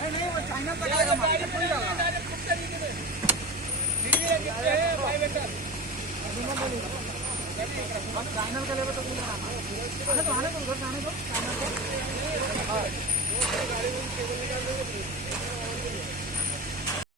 अरे नहीं वो चाइना का डायरेक्ट फुल डाला चाइनल का लेवल तो आने दो घर जाने दो चाइनल को